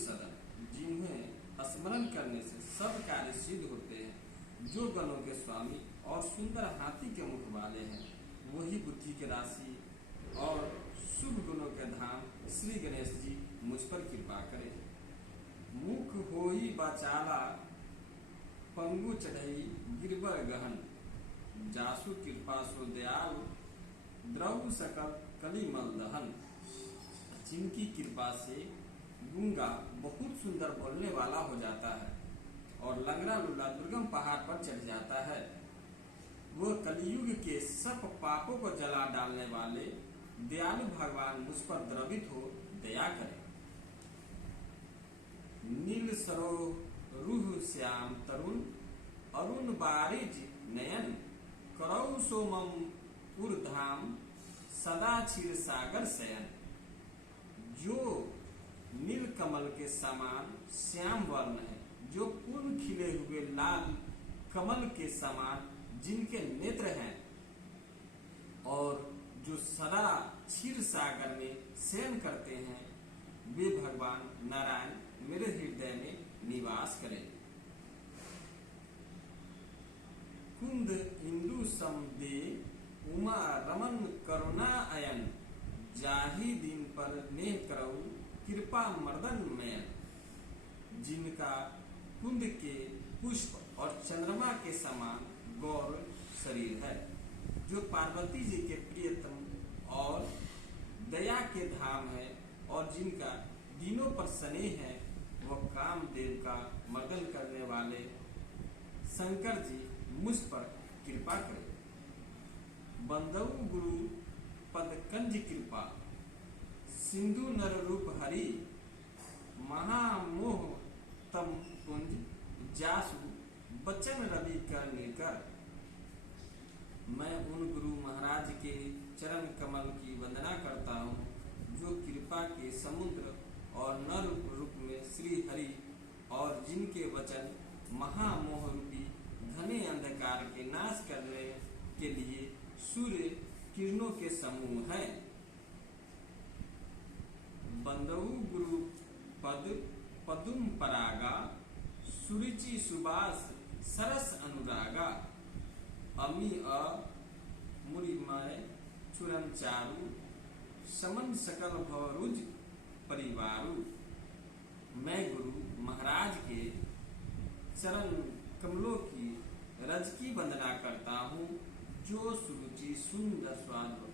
सदन, जिन्हें स्मरण करने से सब कार्य सिद्ध होते हैं, जो गणों के स्वामी और सुंदर हाथी के मुख वाले हैं, वही बुद्धि के राशि और शुभ गुणों के धाम श्री गणेश जी मुझ पर कृपा करें। मुख होई बचाला पंगु चढ़ई गिरबर गहन, जासु कृपा सो दयालु द्रव सकल कलिमल दहन। जिनकी कृपा से गूंगा बहुत सुंदर बोलने वाला हो जाता है और लंगड़ा लूला दुर्गम पहाड़ पर चढ़ जाता है, वो कलियुग के सब पापों को जला डालने वाले दयालु भगवान मुझ पर द्रवित हो दया करें। नील सरोरुह श्याम तरुण अरुण बारिज नयन, करौ सोमम पुरधाम सदा क्षीर सागर शयन। जो नील कमल के समान श्याम वर्ण है, जो पूर्ण खिले हुए लाल कमल के समान जिनके नेत्र हैं, और जो सदा क्षीर सागर में शयन करते हैं, वे भगवान नारायण मेरे हृदय में निवास करें। कुंद इंदु समदे उमा रमन करुणा अयन, जाहि दिन पर नेह करऊ कृपा मर्दन में। जिनका कुंद के पुष्प और चंद्रमा के समान गौर शरीर है, जो पार्वती जी के प्रियतम और दया के धाम है, और जिनका दिनों पर स्नेह है, वह कामदेव का मर्दन करने वाले शंकर जी मुझ पर कृपा करें। बंदऊ गुरु पद कंज कृपा, सिंधु नर रूप हरि, महामोह तम कुंज जासु बचन रवि कर निकर। मैं उन गुरु महाराज के चरण कमल की वंदना करता हूँ, जो कृपा के समुद्र और नर रूप में श्री हरि, और जिनके वचन महामोह रूपी घने अंधकार के नाश करने के लिए सूर्य किरणों के समूह हैं। बंदऊ गुरु पद पदुम परागा, सुरुचि सुबास सरस अनुरागा। अमी अ मुरिमय चुरन चारु, समन सकल भवरुज परिवारु। मैं गुरु महाराज के चरण कमलों की रज की वंदना करता हूँ, जो सुरुचि सुंदर स्वाद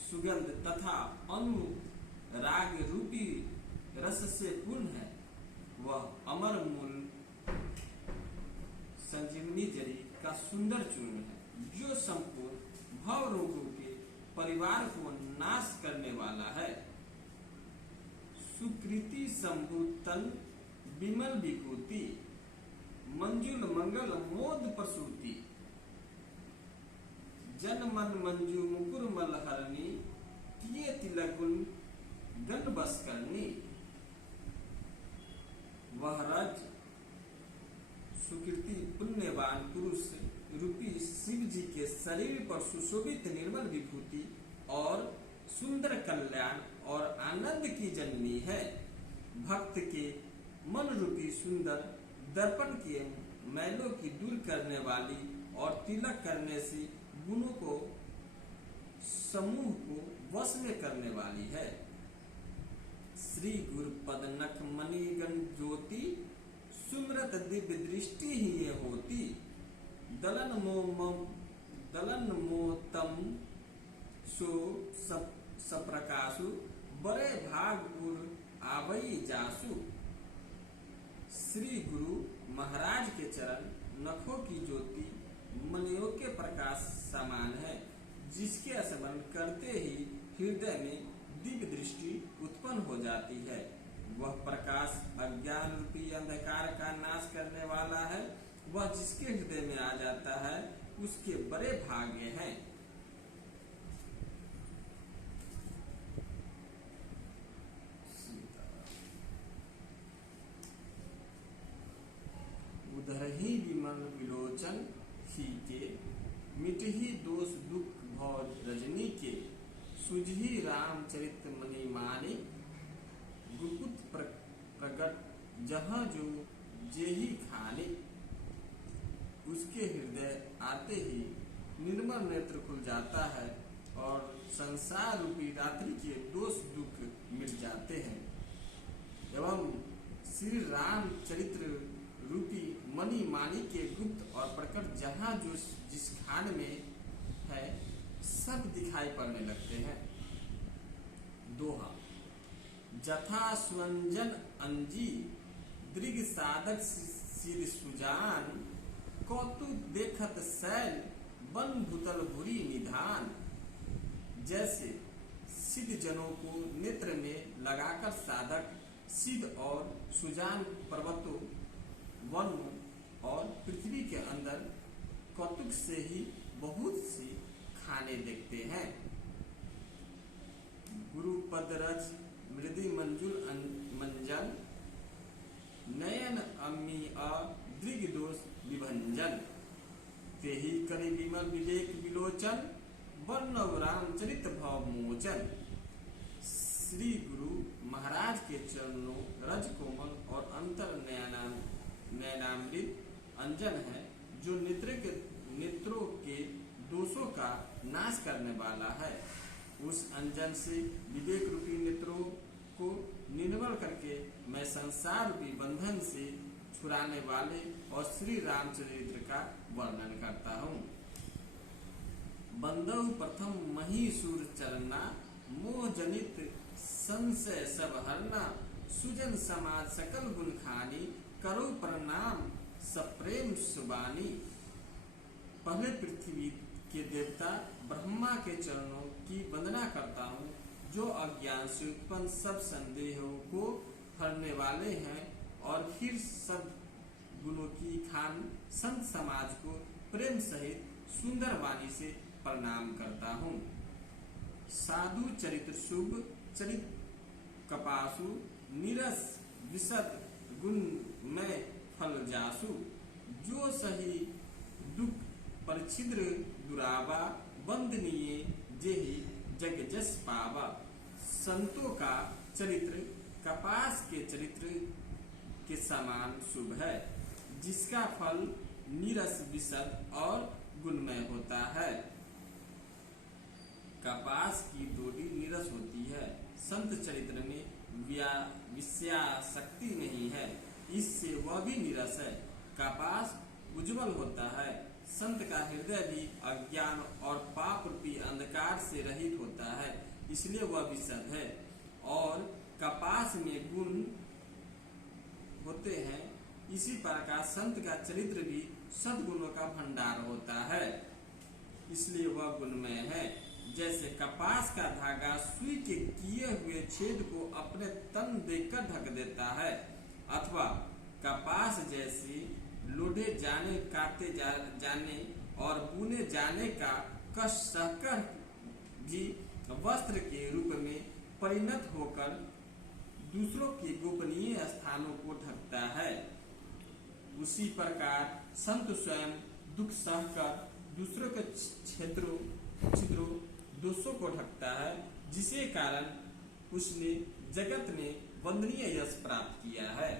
सुगंध तथा अनुराग रूपी रस से पूर्ण है। वह अमर मूल संजीवनी जरी का सुंदर चूर्ण है, जो संपूर्ण भव रोगों के परिवार को नाश करने वाला है। सुकृति संभूतन विमल विभूति, मंजुल मंगल मोद प्रसूति। जन मन मंजू मुकुर मल हरणी, किए तिलकुल गण बस करनी। वह रज सुकृति पुण्यवान पुरुष रूपी शिव जी के शरीर पर सुशोभित निर्मल विभूति और सुंदर कल्याण और आनंद की जननी है। भक्त के मन रूपी सुंदर दर्पण के मैलों की दूर करने वाली और तिलक करने से गुणों को समूह को वश में करने वाली है। श्री गुरु पद नख मणिगण ज्योति, सुमरत दिव्य दृष्टि ही ये होती। दलन मोह तम सो सप्रकाशु, बड़े भाग उर आवई जासु। श्री गुरु महाराज के चरण नखों की ज्योति मणियों के प्रकाश समान है, जिसके स्मरण करते ही हृदय में दिव्य दृष्टि उत्पन्न हो जाती है। वह प्रकाश अज्ञान रूपी अंधकार का नाश करने वाला है। वह जिसके हृदय में आ जाता है, उसके बड़े भाग्य हैं। उधर ही विमल विलोचन ही के, मिटही दोष दुख भव रजनी के। सुझी रामचरित मणि मानिक, गुरुकुत प्रगट जहाँ जो जेहि खाने, उसके हृदय आते ही निर्मल नेत्र खुल जाता है और संसार रूपी रात्रि के दोष दुख मिट जाते हैं। एवं श्री राम चरित्र रूपी मणि माणिक के गुप्त और प्रकट जहाँ जो जिस खान में है सब दिखाई पड़ने लगते हैं। दोहा। जथा स्वंजन अंजी दृग साधक सिर सुजान, कौतुक देखत शैल बन भूतल भूरी निधान। जैसे सिद्ध जनों को नेत्र में लगाकर साधक सिद्ध और सुजान पर्वतों, वनों और पृथ्वी के अंदर कौतुक से ही बहुत सी खाने देखते हैं। गुरु पदरज मृदि मंजुल मंजन, नयन अम्मी दृग दोष विभंजन। तेहि करि विमल विवेक विलोचन, वर्णव रामचरित भव मोचन। श्री गुरु महाराज के चरणों रज कोमल और अंतर नयनामृत अंजन है, जो नेत्रों के दोषों का नाश करने वाला है। उस अंजन से विवेक रूपी नेत्रों को निर्मल करके मैं संसार रूपी बंधन से छुड़ाने वाले और श्री रामचरित्र का वर्णन करता हूँ। बंदौ प्रथम महीसुर चरना, मोह जनित संशय सब हरना। सुजन समाज सकल गुण खानी, करो प्रणाम सप्रेम सुबानी। पहले पृथ्वी के देवता ब्रह्मा के चरणों की वंदना करता हूँ, जो अज्ञान से उत्पन्न सब संदेहों को हरने वाले हैं। और फिर सब गुणों की खान संत समाज को प्रेम सहित सुंदर वाणी से प्रणाम करता हूँ। साधु चरित्र शुभ चरित कपासु, नीरस विशद गुण में फल जासु। जो सही दुख परिछिद्र दुरावा, वंदनीय जेहि जग जस पावा। संतों का चरित्र कपास के चरित्र के समान शुभ है, जिसका फल नीरस विशद और गुणमय होता है। कपास की डोरी नीरस होती है, संत चरित्र में विषयासक्ति नहीं है, इससे वह भी नीरस है। कपास उज्जवल होता है, संत का हृदय भी अज्ञान और पाप रूपी अंधकार से रहित होता है, इसलिए वह विशद है। और कपास में गुण होते हैं, इसी प्रकार संत का चरित्र भी सद्गुणों का भंडार होता है, इसलिए वह गुणमय है। जैसे कपास का धागा सुई के किए हुए छेद को अपने तन देकर ढक देता है, अथवा कपास जैसी लोढ़े जाने, काटे जाने और बुने जाने का कष्ट सहकर भी वस्त्र के रूप में परिणत होकर दूसरों के गोपनीय स्थानों को ढकता है, उसी प्रकार संत स्वयं दुख सहकर दूसरों के छिद्रों दोषों को ढकता है, जिसे कारण उसने जगत में वंदनीय यश प्राप्त किया है।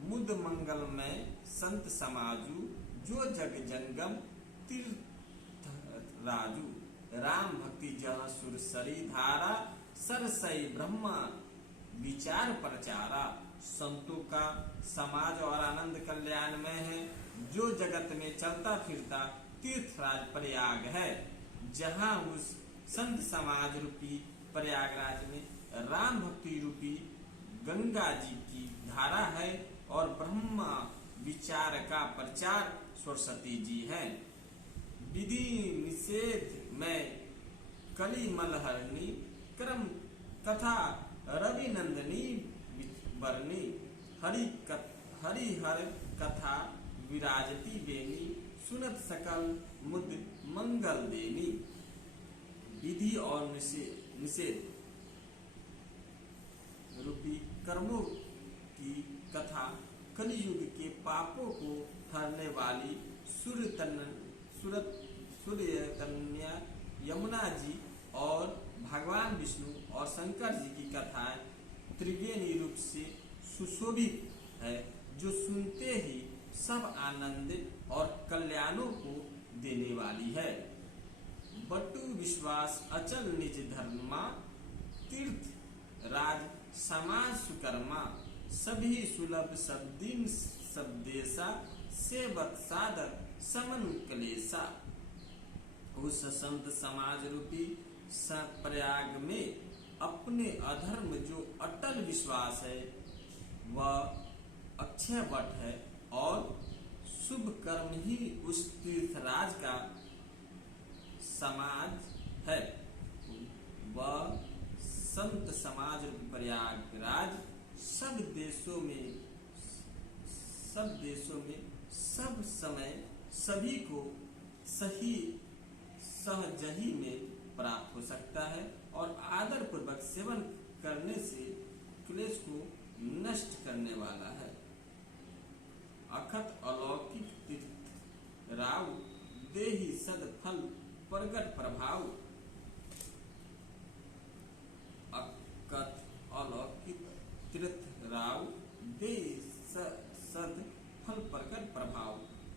मुद मंगल में संत समाजू, जो जग जंगम तीर्थ राजू। राम भक्ति जहाँ सुर सरी धारा, सरसई ब्रह्मा विचार प्रचारा। संतों का समाज और आनंद कल्याण में है, जो जगत में चलता फिरता तीर्थराज प्रयाग है। जहाँ उस संत समाज रूपी प्रयागराज में राम भक्ति रूपी गंगा जी की धारा है और ब्रह्मा विचार का प्रचार सरस्वती जी हैं। विधि निषेध में कली मलहरणी, क्रम कथा रवि नंदनी बरनी। हरिहर कथा विराजती बेनी, सुनत सकल मुद मंगल देनी। विधि और निषेध रूपी कर्मों की कथा कलयुग के पापों को हरने वाली सूर्य कन्या यमुना जी और भगवान विष्णु और शंकर जी की कथाएं त्रिवेणी रूप से सुशोभित है, जो सुनते ही सब आनंद और कल्याणों को देने वाली है। बटु विश्वास अचल निज धर्मा, तीर्थ राज समाज सुकर्मा, सभी सुलभ सब दिन सब देशा, सेवक सादर समन कलेसा। उस संत समाज रूपी प्रयाग में अपने अधर्म जो अटल विश्वास है वह अक्षय वट है, और शुभ कर्म ही उस तीर्थराज का समाज है। वह संत समाज प्रयागराज सब देशों में सब समय सभी को सही सहजही में प्राप्त हो सकता है, और आदर पूर्वक सेवन करने से क्लेश को नष्ट करने वाला है। अखत अलौकिक तीर्थ राव, देहि सद फल प्रगट प्रभाव। अखत अलौकिक तीर्थ राव, देहि सद फल प्रगट प्रभाव।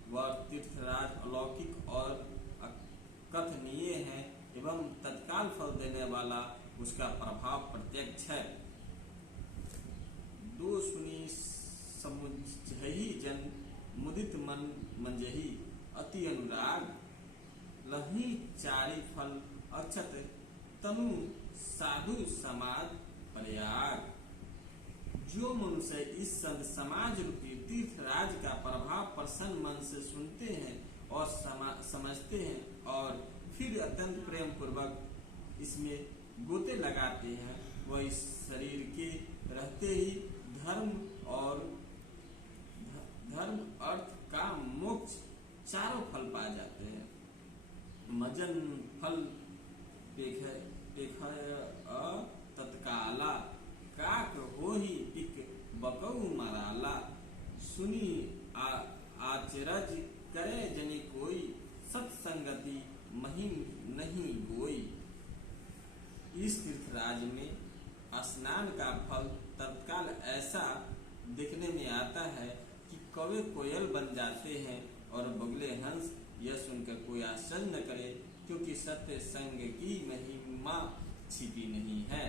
वह तीर्थराज अलौकिक और कथनीय है एवं तत्काल फल देने वाला उसका प्रभाव प्रत्यक्ष है। दो सुनी समुझहि जन, मुदित मन मंजहि अति अनुराग। लही चारि फल अक्षत, तनु साधु समाज प्रयाग। जो मनुष्य इस संत समाज रूपी तीर्थराज का प्रभाव प्रसन्न मन से सुनते हैं और समझते हैं, और फिर अत्यंत प्रेम पूर्वक इसमें गोते लगाते हैं, वह इस शरीर के रहते ही धर्म अर्थ काम मोक्ष चारों फल पा जाते हैं। मजन फल तत्काला, काक होहि पिक बकऊ मराला। सुनी आचरज करे जनि कोई, सत्संगति महिम नहीं गोई। इस तीर्थराज में स्नान का फल तत्काल ऐसा देखने में आता है कि कौवे कोयल बन जाते हैं और बगले हंस। यह सुनकर कोई आश्चर्य न करे, क्योंकि सत्य संग की महिमा छिपी नहीं है।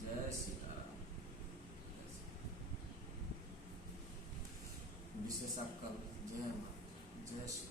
जय श्री राम। विशेषकर जय मां, जय श्री